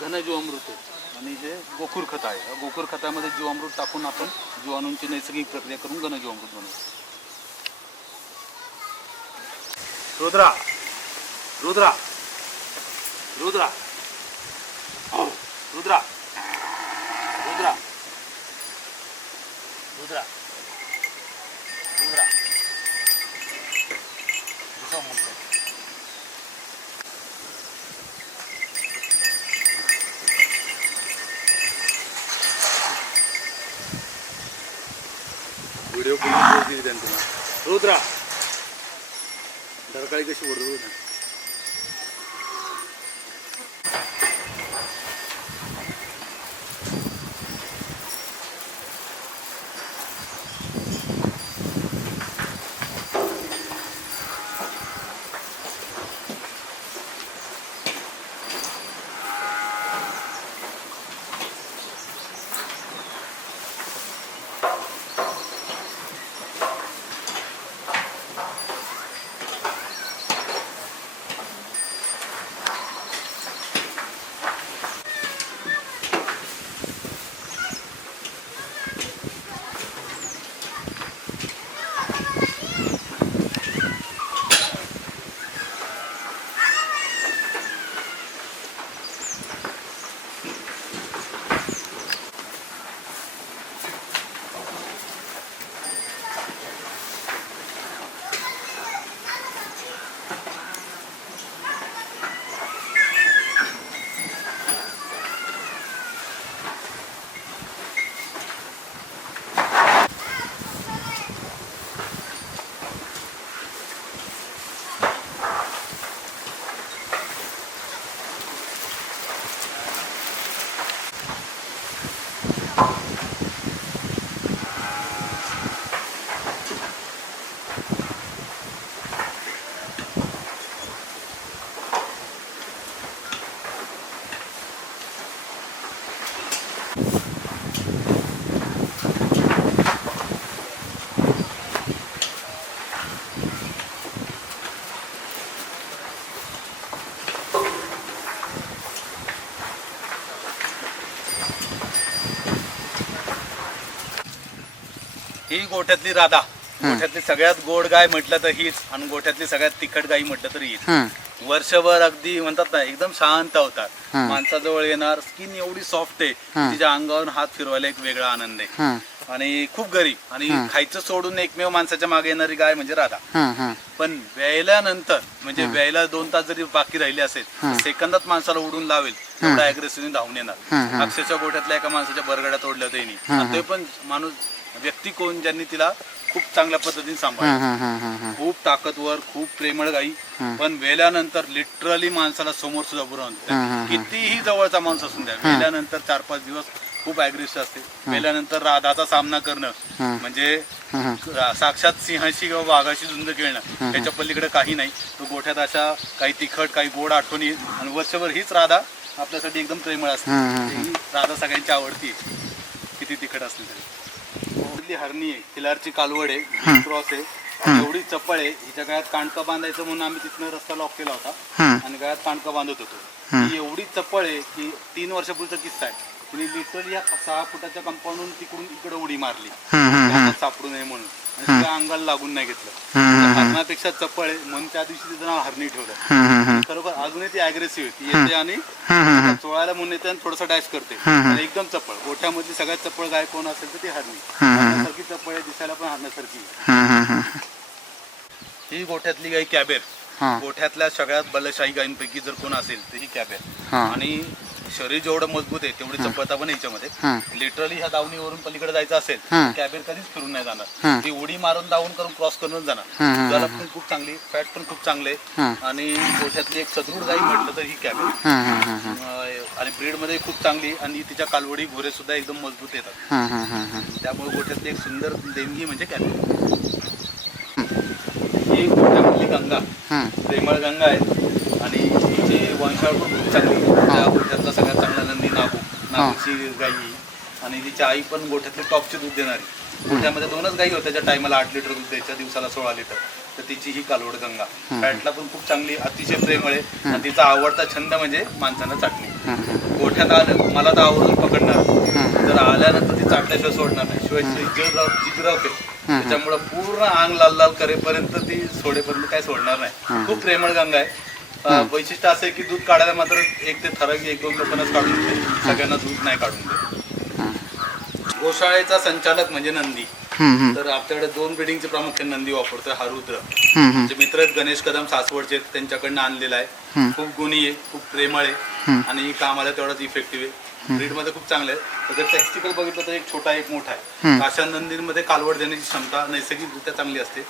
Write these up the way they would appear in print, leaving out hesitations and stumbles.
घनजीवामृत आहे आणि हे गोखूर खत आहे. गोखूर खतामध्ये जीवामृत टाकून आपण जीवाणूंची नैसर्गिक प्रक्रिया करून घनजीवामृत बनवतो. रुद्रा रुद्रा रुद्रा रुद्रा रुद्रा रुद्रा रुद्रा व्हिडिओ दिली त्यांनी तुला. रुद्रा धरकाळी कशी ओढतो ना. ही गोठ्यातली राधा. गोठ्यातली सगळ्यात गोड गाय म्हटलं तर हीच आणि गोठ्यातली सगळ्यात तिखट गाय म्हटलं तर हीच. वर्षभर अगदी म्हणतात ना एकदम शांत होतात. माणसाजवळ येणार, स्किन एवढी सॉफ्ट आहे, तिच्या अंगावर हात फिरवायला एक वेगळा आनंद आहे आणि खूप गरीब आणि खायचं सोडून एकमेव माणसाच्या मागे येणारी गाय म्हणजे राधा. पण व्यायल्यानंतर म्हणजे व्यायला 2 तास जरी बाकी राहिली असेल सेकंदात माणसाला उडून लावेल एवढा अग्रेसिव्हली धावून येणार. अक्षरशः गोठ्यातल्या एका माणसाच्या बरगड्या तोडल्या त्यांनी. ते पण माणूस व्यक्ती कोण ज्यांनी तिला खूप चांगल्या पद्धतीने सांभाळलं. खूप ताकदवर, खूप प्रेमळ गाई. पण वेल्यानंतर लिटरली माणसाला समोर सुद्धा बुरवून कितीही जवळचा माणूस असून द्या, वेल्यानंतर 4-5 दिवस खूप अग्रेसिव्ह असते. वेल्यानंतर राधाचा सामना करणं म्हणजे साक्षात सिंहाशी किंवा वाघाशी झुंज खेळणं, त्याच्या पलीकडे काही नाही. तो गोठ्यात अशा काही तिखट काही गोड आठवणी आणि वर्षभर हीच राधा आपल्यासाठी एकदम प्रेमळ असते. ही राधा सगळ्यांची आवडती किती तिखट असली तरी. हरणी आहे, खिलारची कालवड आहे, क्रॉस आहे, एवढी चपळ आहे. हिच्या गळ्यात कांडकं बांधायचं म्हणून आम्ही तिथनं रस्ता लॉक केला होता आणि गळ्यात कांडकं बांधत होतो. ही एवढी चपळ आहे की 3 वर्षापूर्वीचा किस्सा आहे. तिने लिटरली या 6 फुटाच्या कंपाऊंडून तिकडून इकडे उडी मारली सापडू नये म्हणून आणि तिच्या अंगाला लागून नाही घेतलं. हरणापेक्षा चपळ आहे म्हणून त्या दिवशी तिचं नाव हरणी ठेवलं. खरोखर अजूनही ती अग्रेसिव्ह ती येते आणि चोळायला म्हणून येते आणि थोडंसं डॅश करते. एकदम चपळ. गोठ्यामधली सगळ्यात चपळ गाय कोण असेल तर ती हरणी. हरणासारखी चपळ आहे, दिसायला पण हरणासारखी. ही गोठ्यातली गाय कॅबेर. गोठ्यातल्या सगळ्यात बलशाही गायींपैकी जर कोण असेल तर ही कॅबेर. आणि शरीर जेवढं मजबूत आहे तेवढी चपळता पण याच्यामध्ये. लिटरली ह्या दावणीवरून पलीकडे जायचं असेल कॅबेर कधीच फिरून नाही जाणार. ती उडी मारून दावून करून क्रॉस करून जाणार. दुधाला पण खूप चांगली, फॅट पण खूप चांगले आणि गोठ्यातली एक सदृढ गाई म्हटलं तर ही कॅबेर. आणि ब्रीड मध्ये खूप चांगली आणि तिच्या कालवडी घोरे सुद्धा एकदम मजबूत येतात. त्यामुळे गोठ्यातली एक सुंदर देणगी म्हणजे कॅबेर. ही गोठ्यामधली गंगा प्रेमळ गंगा आहे आणि तिची वंशावळ पण खूप चांगली. त्या गोठ्यातला सगळ्यात चांगला नंदी नागूची गाई आणि तिची आई पण गोठ्यातली टॉपची दूध देणारी. गोठ्यामध्ये 2च गाई होत्या त्या टायमाला 8 लिटर दूध द्यायच्या, दिवसाला 16 लिटर. तर तिची ही कालवड गंगा फॅटला पण खूप चांगली, अतिशय प्रेमळ आहे. आणि तिचा आवडता छंद म्हणजे माणसांना चाटणे. गोठ्यात आलं मला तर आवडून पकडणार, जर आल्यानंतर ती चाटल्याशिवाय सोडणार नाही, शिवाय जिगरावते. त्याच्यामुळे पूर्ण अंग लाल लाल करेपर्यंत ती सोडेपर्यंत काय सोडणार नाही. खूप प्रेमळ गंगा आहे. वैशिष्ट्य असं आहे की दूध काढायला मात्र एक ते ठराविक 1-2 लोकांनाच काढून देते, सगळ्यांना दूध नाही काढून देत. गोशाळेचा संचालक म्हणजे नंदी. तर आपल्याकडे 2 ब्रिडिंगचे प्रामुख्याने नंदी वापरतोय. हा रुद्र म्हणजे मित्र आहेत गणेश कदम सासवडचे, त्यांच्याकडनं आणलेला आहे. खूप गुणी आहे, खूप प्रेमळ आहे आणि कामाला तेवढाच इफेक्टिव्ह आहे. ब्रीड मध्ये खूप चांगले आहे. जर टेक्स्टिकल बघितलं तर एक छोटा एक मोठा आहे. अशा नंदींमध्ये कालवड देण्याची क्षमता नैसर्गिकरित्या चांगली असते.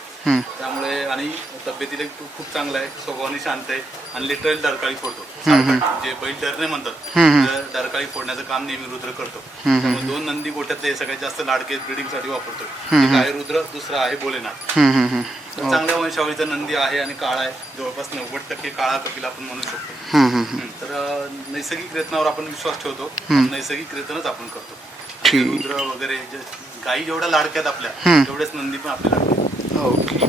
त्यामुळे आणि तब्येतीला खूप चांगला आहे, स्वभावाने शांत आहे आणि लिटरली डरकाळी फोडतो. जे बैल डरणे म्हणतात, डरकाळी फोडण्याचं काम नेहमी रुद्र करतो. त्यामुळे 2 नंदी गोठ्यातले सगळ्यात जास्त लाडके ब्रिडिंग साठी वापरतो. एक आहे रुद्र, दुसरा आहे भोलेनाथ. चांगल्या वंशावळीचा नंदी आहे आणि काळा आहे, जवळपास 90% काळा कपिल आपण म्हणू शकतो. तर नैसर्गिक रत्नावर आपण विश्वास ठेवतो, नैसर्गिक रत्नच आपण करतो. रुद्र वगैरे गायी जेवढ्या लाडक्यात आपल्या, तेवढेच नंदी पण आपल्या लाडके. ओके.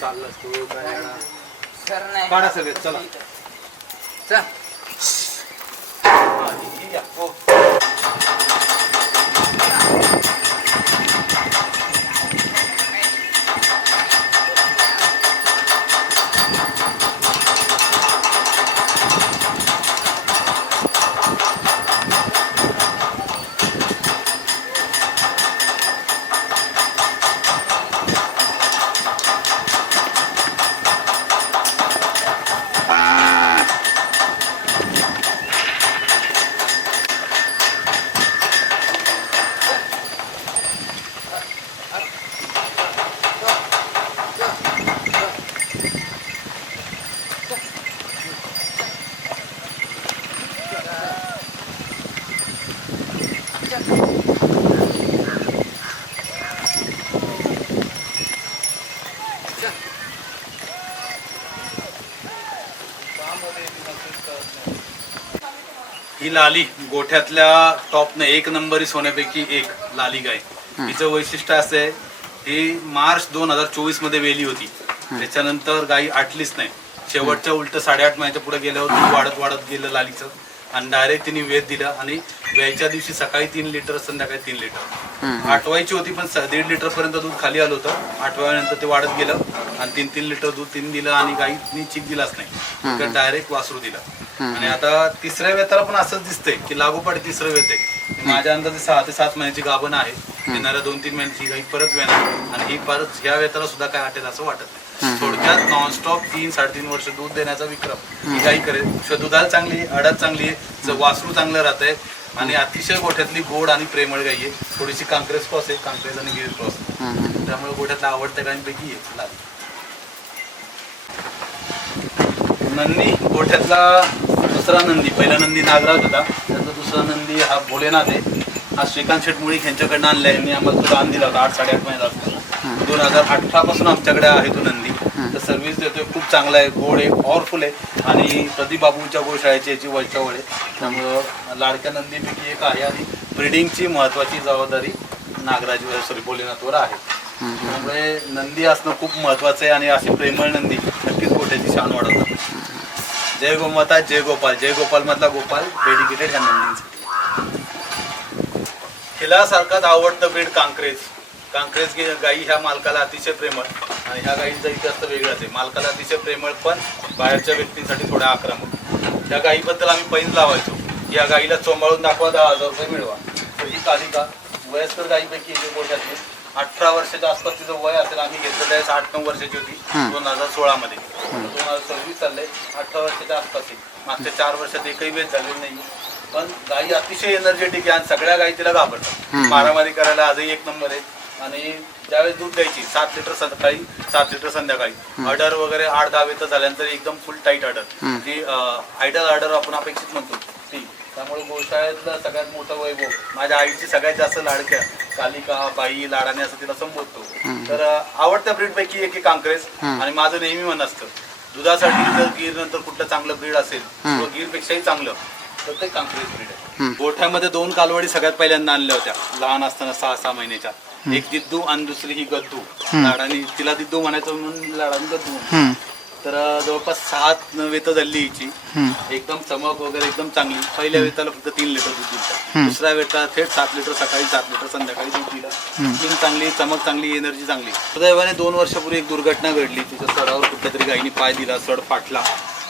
चाललास तू काढा सगळे, चला हो. ही लाली गोठ्यातल्या टॉपने 1 नंबरी सोन्यापैकी एक लाली गाय. हिचं वैशिष्ट्य असं आहे, ही मार्च 2024 मध्ये वेली होती. त्याच्यानंतर गाई आटलीच नाही. शेवटच्या उलट 8.5 महिन्याच्या पुढे गेल्यावर दूध वाढत वाढत गेलं लालीचं आणि डायरेक्ट तिने वेद दिलं आणि व्यायच्या दिवशी सकाळी 3 लिटर संध्याकाळी 3 लिटर. आठवायची होती पण 1.5 लिटर पर्यंत दूध खाली आलं होतं. 8व्या नंतर ते वाढत गेलं आणि 3 लिटर दूध तिने दिलं आणि गाईनी चिक दिलाच नाही, तर डायरेक्ट वासरू दिला. आणि आता 3ऱ्या वेताला पण असंच दिसतंय की लागोपाठ 3रं वेत आहे. माझ्या अंदाजे 6 ते 7 महिन्याची गाभण आहे. येणाऱ्या 2-3 महिन्याची गाई परत वेणार आणि ही परत ह्या वेताला सुद्धा काय आटेल असं वाटत नाही. थोडक्यात नॉनस्टॉप 3-3.5 वर्ष दूध देण्याचा विक्रम ही गाई करेल. दुधाला चांगली आहे, आडात चांगली आहे, वासरू चांगलं राहत आहे आणि अतिशय गोठ्यातली गोड आणि प्रेमळ गाई आहे. थोडीशी कांक्रेज क्रॉस आहे, कांक्रेज आणि गिर क्रॉस, त्यामुळे गोठ्यातल्या आवडत्या गाईंपैकी एक लाली. नंदी गोठ्यातला दुसरा नंदी, पहिला नंदी नागराज होता, त्याचा दुसरा नंदी हा भोलेनाथ आहे. हा श्रीकांत शेट मुळीक यांच्याकडनं आणला आहे. यांनी आम्हाला तो दान दिला होता 8-8.5 महिन्यात असताना. 2018 पासून आमच्याकडे आहे तो नंदी. तर सर्व्हिस देतोय, खूप चांगला आहे, गोड आहे, पॉवरफुल आहे आणि प्रदीप बाबूंच्या गोशाळेची याची वंशावळ आहे. त्यामुळं लाडक्या नंदीपैकी एक आहे आणि ब्रिडिंगची महत्वाची जबाबदारी भोलेनाथवर आहे. त्यामुळे नंदी असणं खूप महत्वाचं आहे आणि अशी प्रेमळ नंदी नक्कीच गोठ्याची शान वाढवतात. जय गोमाता, जय गोपाल. जय गोपाल मधला गोपाल डेडिकेटेड ह्या नंदींसाठी. हिलासारखाच आवडतं ब्रीड कांक्रेज. कांक्रेज गाई ह्या मालकाला अतिशय प्रेमळ आणि ह्या गाईंचा इतिहास तर वेगळाच आहे. मालकाला अतिशय प्रेमळ पण बाहेरच्या व्यक्तींसाठी थोड्या आक्रमक. या गाईबद्दल आम्ही पैन लावायचो, या गाईला चोंबाळून दाखवा 10,000 रुपये मिळवा. तर ही कालिका वयस्कर गाईपैकी एक गोठ्यातली 18 वर्षाच्या आसपास तिचं वय असेल. आम्ही घेतलं त्यावेळेस 8-9 वर्षाची होती 2016 मध्ये. 2026 चाललंय, 18 वर्षाच्या आसपास आहे. मागच्या 4 वर्षात एकही वेळ झालेली नाही. पण गाई अतिशय एनर्जेटिक आहे आणि सगळ्या गाई तिला घाबरतात. मारामारी करायला आजही 1 नंबर आहे. आणि ज्यावेळेस दूध द्यायची 7 लिटर सकाळी 7 लिटर संध्याकाळी. ऑर्डर वगैरे 8-10 वेत झाल्यानंतर एकदम फुल टाईट ऑर्डर, जी आयडल ऑर्डर आपण अपेक्षित म्हणतो ती. त्यामुळे गोशाळेतलं सगळ्यात मोठं वैभव, माझ्या आईची सगळ्यात जास्त लाडक्या कालिका बाई लाडाने असं तिला संबोधतो. तर आवडत्या ब्रीड पैकी एक कांक्रेज. आणि माझं नेहमी मन असतं दुधासाठी जर गिर नंतर कुठलं चांगलं ब्रीड असेल किंवा गिरपेक्षाही चांगलं तर ते कांक्रेज ब्रीड आहे. गोठ्यामध्ये 2 कालवडी सगळ्यात पहिल्यांदा आणल्या होत्या लहान असताना 6-6 महिन्याच्या. एक दिद्दू आणि दुसरी ही गद्दू. लाडानी तिला दिद्दू म्हणायचं म्हणून लाडानी गद्दू म्हणून. तर जवळपास 7 वेतं झाली हिची. एकदम चमक वगैरे एकदम चांगली. पहिल्या वेताला फक्त 3 लिटर दूध दिलं. दुसऱ्या वेता थेट 7 लिटर सकाळी 7 लिटर संध्याकाळी दूध दिलं. स्किन चांगली, चमक चांगली, एनर्जी चांगली. सुदैवाने 2 वर्षापूर्वी एक दुर्घटना घडली. तिच्या सडावर कुठल्या तरी गायीने पाय दिला, सड फाटला,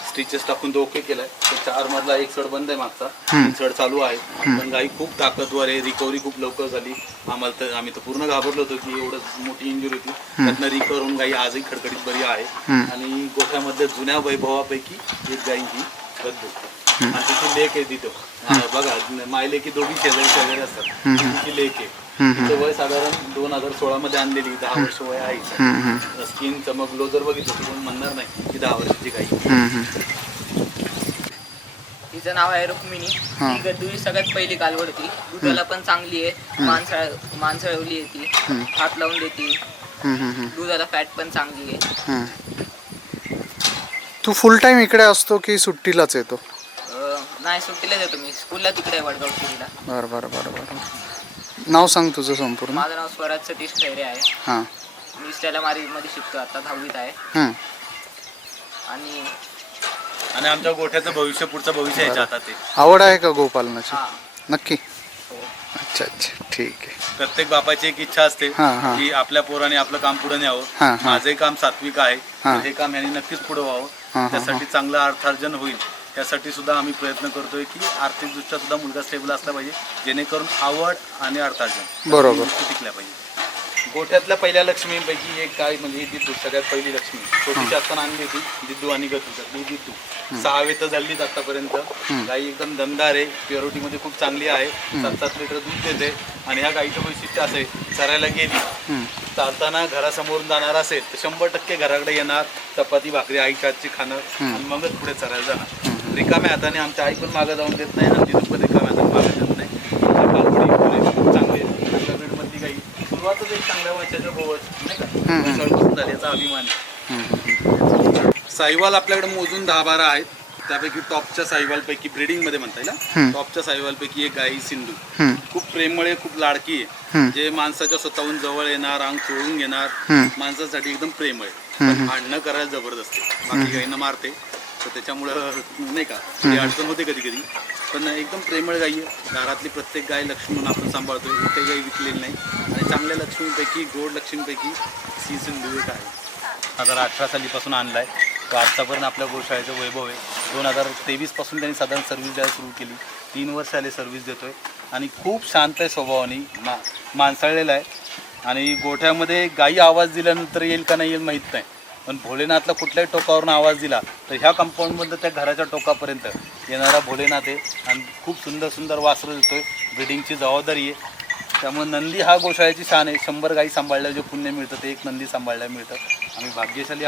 स्टिचेस टाकून तो ओके केलाय. 4 मधला एक सड बंद आहे मागचा, 3 सड चालू आहे. पण गाई खूप ताकदवर आहे, रिकव्हरी खूप लवकर झाली. आम्ही तर पूर्ण घाबरलो होतो की एवढं मोठी इंजुरी होती. त्यातनं रिकव्हर होऊन गाई आजही खडखडीत बरी आहे. आणि गोठ्यामध्ये जुन्या वैभवापैकी एक गाई ही गद्दू आणि तिची लेक आहे तिथं. बघा मायले की दोघी शेजारी असतात. तिची लेक आहे. तिचं वय साधारण 2016 मध्ये आणलेली, 10 वर्ष वय आहे. स्किन चमक ग्लो जर बघितलं तर कोण म्हणणार नाही की 10 वर्षाची गाई. तिचं नाव आहे रुक्मिणी. ही गद्दू सगळ्यात पहिली कालवड होती. दुधाला पण चांगली आहे, मांसळवली आहे ती, हात लावून देते. दुधाला फॅट पण चांगली आहे. तू फुल टाइम इकडे असतो की सुट्टीलाच येतो? नाही, सुट्टीलाच येतो मी. स्कूलला तिकडे आहे वडगाव सिटीला. बरं. नाव सांग तुझं संपूर्ण. माझं नाव स्वराज सतीश खैरे आहे. हां. मी स्टेला मध्ये शिकतो, आता 10वीत आहे. आणि आमच्या गोठ्याचं भविष्य, पुढचं भविष्य याच्या हातात आहे. आवड आहे का गोपालनाची? हां. नक्की. अच्छा, ठीक आहे. प्रत्येक बापाची एक इच्छा असते की आपल्या पोराने आपलं काम पुढे न्यावं. माझे काम सात्विक आहे, हे काम यांनी नक्कीच पुढे व्हावं. त्यासाठी चांगलं अर्थार्जन होईल, त्यासाठी सुद्धा आम्ही प्रयत्न करतोय की आर्थिकदृष्ट्या सुद्धा मुलगा स्टेबल असला पाहिजे, जेणेकरून आवड आणि अर्थार्जन बरोबर टिकल्या पाहिजे. गोठ्यातल्या पहिल्या लक्ष्मीपैकी एक गाय म्हणजे दिद्दू, सगळ्यात पहिली लक्ष्मी. छोटीशी असताना आणली होती दिद्दू आणि गद्दू. दिद्दू 6 वेतं झालीत आतापर्यंत. गाई एकदम दमदार आहे, प्युरिटीमध्ये खूप चांगली आहे. 7-7 लिटर दूध देते. आणि ह्या गाईचं वैशिष्ट्य असे, चरायला गेली, चालताना घरासमोरून जाणार असेल तर 100% घराकडे येणार, चपाती भाकरी आईच्या हातची खाणं आणि मगच पुढे चरायला जाणार. रिकाम्या हाताने आमच्या आई पण मागं जाऊन देत नाही आणि दिदू पण रिकाम्या हाताने मागं देत नाही. खूप चांगले बीडमधली गाई सुरुवातच एक चांगल्या वंशाच्या गोवंश नाही का झाली, याचा अभिमान आहे. साहिवाल आपल्याकडे मोजून 10-12 आहेत. त्यापैकी टॉपच्या साहिवालपैकी ब्रिडिंगमध्ये म्हणता येईल, टॉपच्या साहिवालपैकी एक गाई सिंधू. खूप प्रेमळ आहे, खूप लाडकी आहे. जे माणसाच्या स्वतःहून जवळ येणार, अंग चोळून घेणार, माणसासाठी एकदम प्रेमळ आहे. पण भांडणं करायला जबरदस्त आहे. बाकी गाईंना मारते तर त्याच्यामुळं नाही का अडचण होते कधी कधी. पण एकदम प्रेमळ गाई आहे. दारातली प्रत्येक गाय लक्ष्मी म्हणून आपण सांभाळतोय. एकही गाई विकलेली नाही. आणि चांगल्या लक्ष्मीपैकी, गोड लक्ष्मीपैकी सिंधू एक आहे. 2018 सालीपासून आणलाय तो आत्तापर्यंत आपल्या गोशाळेचं वैभव आहे. 2023 पासून त्यांनी साधारण सर्व्हिस द्यायला सुरू केली. 3 वर्ष आले सर्व्हिस देतोय. आणि खूप शांत आहे स्वभावाने, माणसाळलेला आहे. आणि गोठ्यामध्ये गाई आवाज दिल्यानंतर येईल का नाही येईल माहीत नाही, पण भोलेनाथला कुठल्याही टोकावरून आवाज दिला तर ह्या कंपाऊंडमधलं त्या घराच्या टोकापर्यंत येणारा भोलेनाथ आहे. आणि खूप सुंदर सुंदर वासरं देतोय. ब्रिडिंगची जबाबदारी आहे. त्यामुळे नंदी हा गोशाळेची शान आहे. 100 गाई सांभाळल्या जे पुण्य मिळतं ते एक नंदी सांभाळल्या मिळतं. आम्ही भाग्यशाली